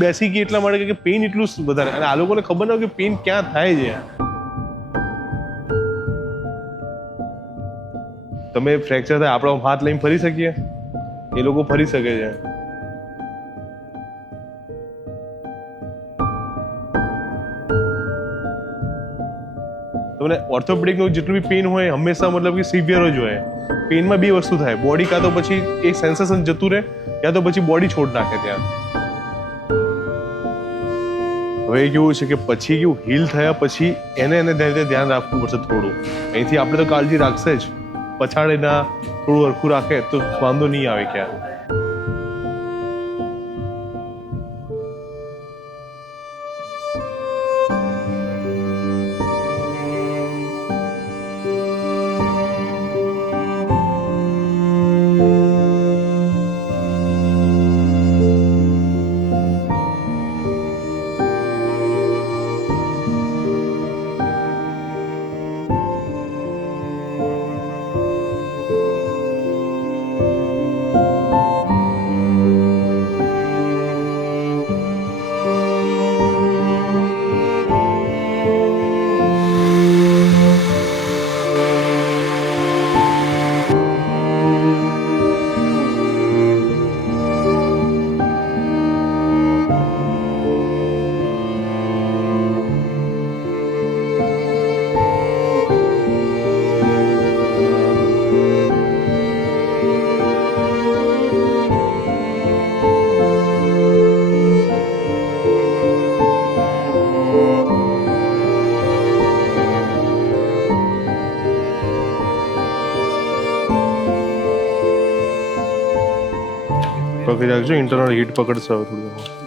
બેસી ગઈ એટલા માટે કે પેઇન એટલું વધારે, અને આ લોકોને ખબર ન હોય કે પેઇન ક્યાં થાય છે. તમે ફ્રેક્ચર થાય આપણો હાથ લઈને ફરી શકીએ, એ લોકો ફરી શકે છે. તમને ઓર્થોપેડિકનું જેટલું બી પેઇન હોય હંમેશા મતલબ કે સિવિયર જ હોય. પેઇનમાં બે વસ્તુ થાય, બોડી કાં તો પછી એ સેન્સેશન જતું રહે, યા તો પછી બોડી છોડ નાખે ત્યાં. હવે કેવું છે કે પછી કેવું હીલ થયા પછી એને ધ્યાન રાખવું પડશે થોડું. અહીંથી આપણે તો કાળજી રાખશે જ, પછાડે ના થોડું હરખું રાખે તો વાંધો નહીં આવે ક્યાં. પકડી રાખજો, ઇન્ટરનલ હીટ પકડશે હવે થોડું.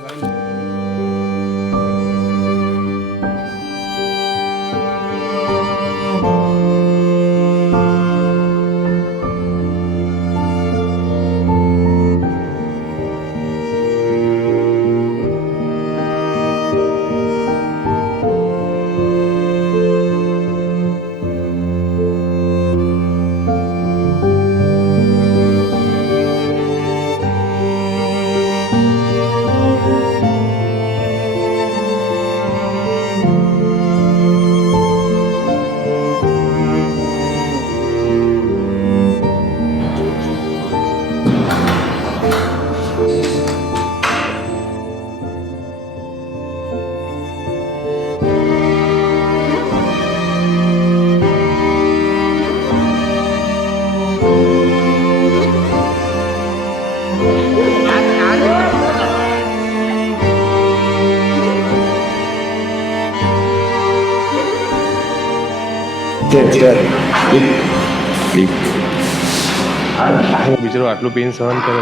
બિચારો આટલું પેઇન સહન કરે,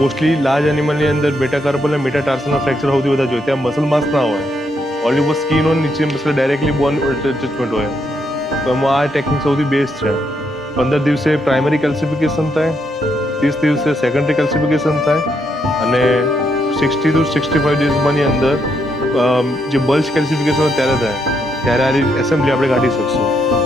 મોસ્ટલી લાર્જ એનિમલની અંદર મેટાકાર્પલ અને મેટાટાર્સલના ફ્રેક્ચર સૌથી વધારે જોઈએ. ત્યાં મસલ માસ ના હોય, ઓનલી બસ સ્કિન હોય, નીચે મસલ ડાયરેક્ટલી બોન ટચમેન્ટ હોય. તો એમાં આ ટેકનિક સૌથી બેસ્ટ છે. 15 દિવસે પ્રાઇમરી કેલ્સિફિકેશન થાય, 30 દિવસે સેકન્ડરી કેલ્સિફિકેશન થાય, અને 60 to 65 ડેઝમાંની અંદર જે બલ્જ કેલ્સિફિકેશન ત્યારે થાય, ત્યારે આ એસેમ્બલી આપણે કાઢી શકશું.